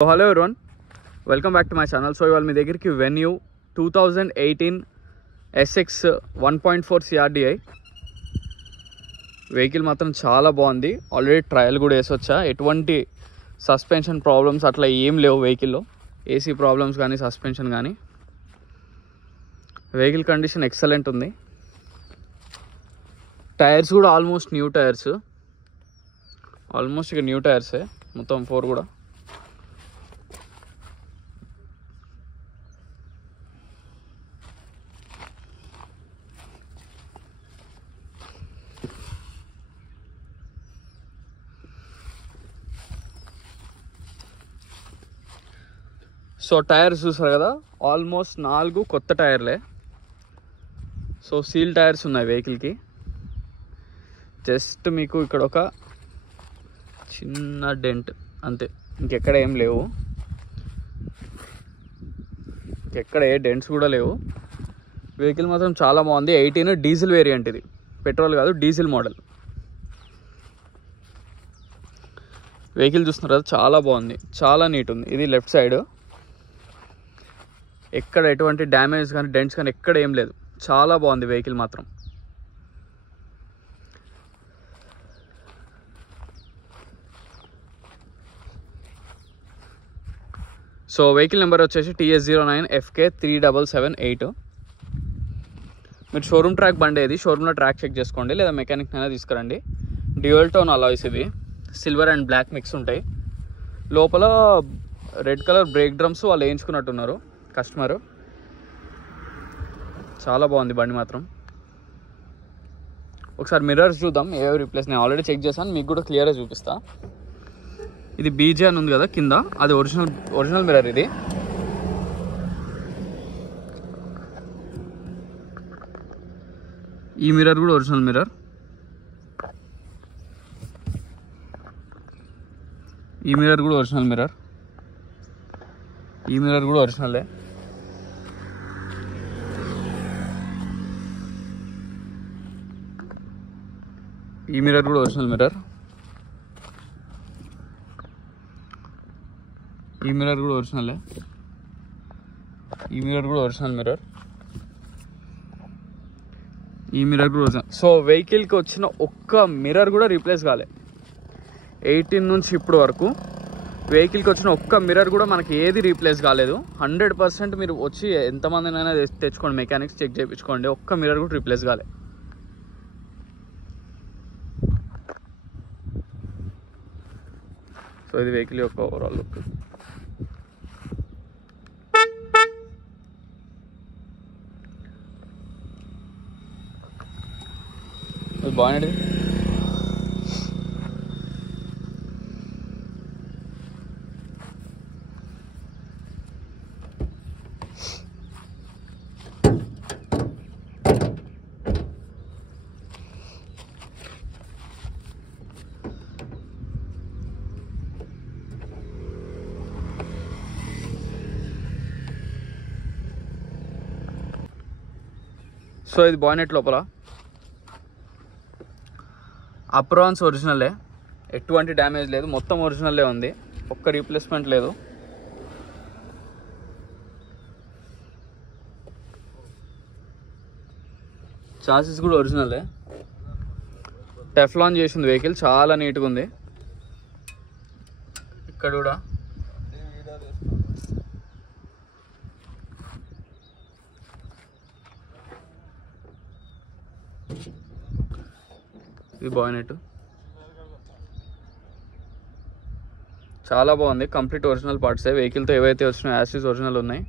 So hello everyone, welcome back to my channel. So ival mee దగ్గరికి Venue 2018 SX 1.4 CRDI vehicle మాత్రం చాలా బాగుంది. Already trial కూడా వేసొచ్చా. ఎటువంటి సస్పెన్షన్ ప్రాబ్లమ్స్ అట్లా ఏం లేవు వెహికల్లో. ఏసీ ప్రాబ్లమ్స్ కానీ సస్పెన్షన్ కానీ. వెహికల్ కండిషన్ ఎక్సలెంట్ ఉంది. టైర్స్ కూడా ఆల్మోస్ట్ న్యూ టైర్స్, ఆల్మోస్ట్ ఇక న్యూ టైర్సే మొత్తం 4 కూడా. సో టైర్స్ చూసారు కదా, ఆల్మోస్ట్ 4 కొత్త టైర్లే. సో సీల్ టైర్స్ ఉన్నాయి వెహికల్కి. జస్ట్ మీకు ఇక్కడ ఒక చిన్న డెంట్ అంతే, ఇంకెక్కడ ఏం లేవు. ఇంకెక్కడ ఏ డెంట్స్ కూడా లేవు. వెహికల్ మాత్రం చాలా బాగుంది. 18 డీజిల్ వేరియంట్, ఇది పెట్రోల్ కాదు, డీజిల్ మోడల్. వెహికల్ చూస్తున్నారు కదా, చాలా బాగుంది, చాలా నీట్ ఉంది. ఇది లెఫ్ట్ సైడ్, ఎక్కడ ఎటువంటి డ్యామేజ్ కానీ డెంట్స్ కానీ ఎక్కడ ఏం లేదు. చాలా బాగుంది వెహికల్ మాత్రం. సో వెహికల్ నెంబర్ వచ్చేసి TS09FK3778. మీరు షోరూమ్ ట్రాక్ బండి ఏది, షోరూమ్లో ట్రాక్ చెక్ చేసుకోండి, లేదా మెకానిక్ అయినా తీసుకురండి. డ్యూయల్ టోన్ అలాయ్స్ ఇవి, సిల్వర్ అండ్ బ్లాక్ మిక్స్ ఉంటాయి. లోపల రెడ్ కలర్ బ్రేక్ డ్రమ్స్ వాళ్ళు వేయించుకున్నట్టున్నారు కస్టమరు. చాలా బాగుంది బండి మాత్రం. ఒకసారి మిర్రర్స్ చూద్దాం ఏవేవి రీప్లేస్. నేను ఆల్రెడీ చెక్ చేశాను, మీకు కూడా క్లియర్గా చూపిస్తా. ఇది బీజే అని ఉంది కదా కింద, అది ఒరిజినల్ మిర్రర్. ఇది ఈ మిర్రర్ కూడా ఒరిజినల్ మిర్రర్. ఈ మిర్రర్ కూడా ఒరిజినల్ మిర్రర్. ఈ మిర్రర్ కూడా ఒరిజినలే. ఈ మిర్రర్ కూడా ఒరిజినల్ మిర్రర్. ఈ మిర్రర్ కూడా ఒరిజినలే. ఈ మిర్రర్ కూడా ఒరిజినల్ మిర్రర్. ఈ మిర్రర్ కూడా ఒరిజినల్. సో వెహికల్కి వచ్చిన ఒక్క మిర్రర్ కూడా రీప్లేస్ కాలే. 18 నుంచి ఇప్పుడు వరకు వెహికల్కి వచ్చిన ఒక్క మిర్రర్ కూడా మనకి ఏది రీప్లేస్ కాలేదు. 100% మీరు వచ్చి ఎంతమందినైనా తెచ్చుకోండి, మెకానిక్స్ చెక్ చేయించుకోండి, ఒక్క మిర్రర్ కూడా రీప్లేస్ కాలే. సో ఇది వెహికల్ యొక్క ఓవరాల్ లుక్. బాగుంది. సో ఇది బానెట్ లోపల అప్రాన్స్ ఒరిజినలే, ఎటువంటి డ్యామేజ్ లేదు, మొత్తం ఒరిజినల్లే ఉంది, ఒక్క రీప్లేస్మెంట్ లేదు. చాసిస్ కూడా ఒరిజినలే. టెఫ్లాన్ చేసింది వెహికల్, చాలా నీట్గా ఉంది. ఇక్కడ కూడా ఇది బానెట్, చాలా బాగుంది. Complete original పార్ట్సే. వెహికల్తో ఏవైతే వచ్చినాయో యాసిస్ ఒరిజినల్ ఉన్నాయి.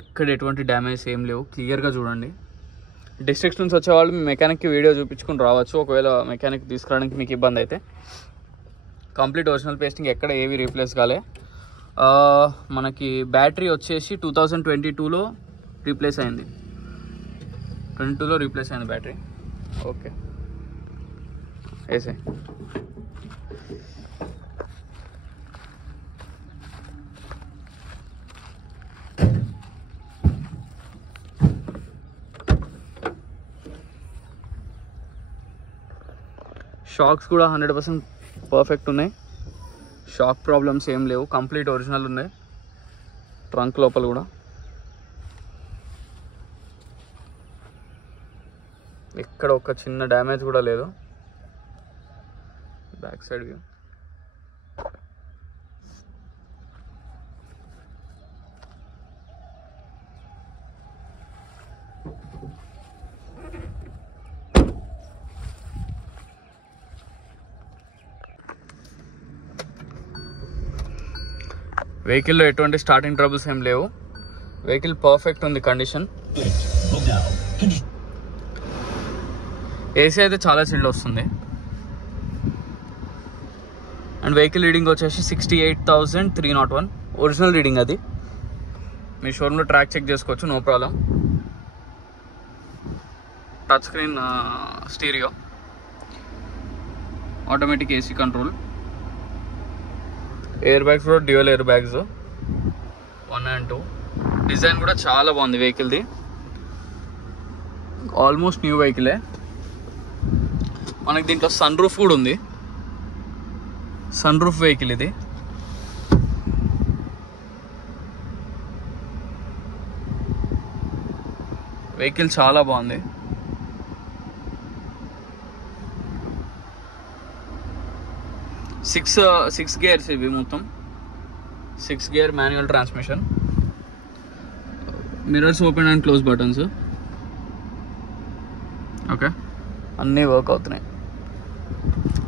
ఎక్కడ ఎటువంటి డ్యామేజ్ ఏం లేవు, క్లియర్గా చూడండి. డిస్ట్రిక్ట్స్ నుంచి వచ్చేవాళ్ళు మీ మెకానిక్కి వీడియో చూపించుకుని రావచ్చు, ఒకవేళ మెకానిక్ తీసుకురావడానికి మీకు ఇబ్బంది అయితే. కంప్లీట్ ఒరిజినల్ పేస్టింగ్, ఎక్కడ ఏవి రీప్లేస్ కాలే. మనకి బ్యాటరీ వచ్చేసి 2022లో రీప్లేస్ అయింది. 22లో రీప్లేస్ అయింది బ్యాటరీ. ఓకే వేసే. షాక్స్ కూడా 100% పర్ఫెక్ట్ ఉన్నాయి, షాక్ ప్రాబ్లమ్స్ ఏం లేవు, కంప్లీట్ ఒరిజినల్ ఉన్నాయి. ట్రంక్ లోపల కూడా ఇక్కడ ఒక చిన్న డ్యామేజ్ కూడా లేదు. బ్యాక్ సైడ్ వ్యూ వెహికల్లో ఎటువంటి స్టార్టింగ్ ట్రబుల్స్ ఏం లేవు. వెహికల్ పర్ఫెక్ట్ ఉంది కండిషన్. ఏసీ అయితే చాలా చిల్డ్ వస్తుంది. అండ్ వెహికల్ రీడింగ్ వచ్చేసి 68,301 ఒరిజినల్ రీడింగ్. అది మీ షోరూంలో ట్రాక్ చెక్ చేసుకోవచ్చు, no problem. Touch screen stereo, automatic AC control, air bags కూడా dual air bags 1 and 2. Design కూడా చాలా బాగుంది వెహికల్ది, ఆల్మోస్ట్ న్యూ వెహికలే. మనకి దీంట్లో సన్ రూఫ్ కూడా ఉంది, సన్ రూఫ్ వెహికల్ ఇది. వెహికల్ చాలా బాగుంది. సిక్స్ గేర్స్ ఇవి మొత్తం, 6 gear manual transmission, mirrors open and close buttons. Okay, అన్నీ వర్క్ అవుతున్నాయి.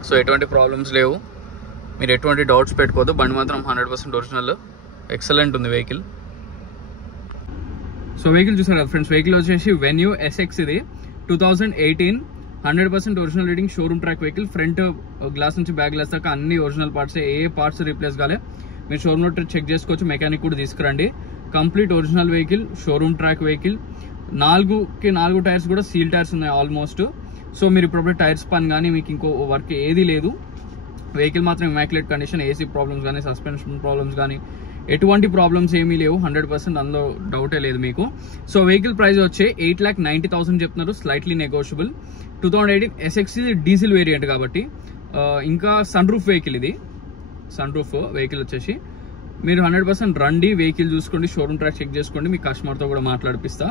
సో ఎటువంటి ప్రాబ్లమ్స్ లేవు, మీరు ఎటువంటి డౌట్స్ పెట్టుకోవద్దు. బండి మాత్రం 100% ఒరిజినల్, ఎక్సలెంట్ ఉంది వెహికల్. సో వెహికల్ చూసారు కదా ఫ్రెండ్స్, వెహికల్ వచ్చేసి వెన్యూ SX ఇది 2018, 100% original reading, showroom track vehicle. Front glass నుంచి బ్యాక్ గ్లాస్ దాకా అన్ని ఒరిజినల్ పార్ట్స్, ఏ పార్ట్స్ రీప్లేస్ కాలే. మీరు షోరూమ్ లో చెక్ చేసుకోవచ్చు, మెకానిక్ కూడా తీసుకురండి. Complete original vehicle, showroom track vehicle. 4 tyres కూడా సీల్ టైర్స్ ఉన్నాయి ఆల్మోస్ట్. సో మీరు ఇప్పుడు టైర్స్ పని కానీ మీకు ఇంకో వర్క్ ఏది లేదు. వెహికల్ మాత్రం ఇమాక్యులేట్ కండిషన్, ఏసీ ప్రాబ్లమ్స్ కానీ సస్పెన్షన్ ప్రాబ్లమ్స్ కానీ ఎటువంటి ప్రాబ్లమ్స్ ఏమీ లేవు, 100% అందులో డౌటే లేదు మీకు. సో వెహికల్ ప్రైస్ వచ్చే 8,90,000 చెప్తున్నారు, స్లైట్లీ నెగోషియబుల్. 2018 SX ఇది డీజిల్ వేరియంట్ కాబట్టి. ఇంకా సన్ రూఫ్ వెహికల్ ఇది, సన్ రూఫ్ వెహికల్ వచ్చేసి. మీరు 100% రండి, వెహికల్ చూసుకోండి, షోరూమ్ ట్రాక్ చెక్ చేసుకోండి, మీ కస్టమర్తో కూడా మాట్లాడిపిస్తా.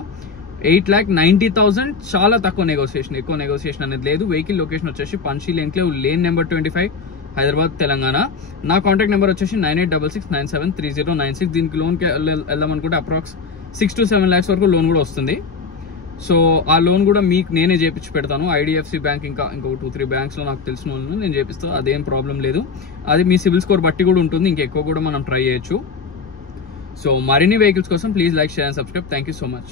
8,90,000 చాలా తక్కువ నెగోసియేషన్, ఎక్కువ నెగోసియేషన్ అనేది లేదు. వెహికల్ లొకేషన్ వచ్చేసి Panchsheel enclave lane number 25, Hyderabad, Telangana. నా కాంటాక్ట్ నెంబర్ వచ్చేసి 9866973096. దీనికి లోన్కి వెళ్దామనుకుంటే అప్రాక్స్ 6 to 7 lakhs వరకు లోన్ కూడా వస్తుంది. సో ఆ లోన్ కూడా మీకు నేనే చేపించి పెడతాను. IDFC బ్యాంక్ ఇంకా 2-3 బ్యాంక్స్లో నాకు తెలిసిన వాళ్ళు నేను చేపిస్తాను, అదేం ప్రాబ్లం లేదు. అది మీ సివిల్ స్కోర్ బట్టి కూడా ఉంటుంది, ఇంకెక్కువ కూడా మనం ట్రై చేయొచ్చు. సో మరిన్ని వెహికల్స్ కోసం please like, share and subscribe. Thank you so much.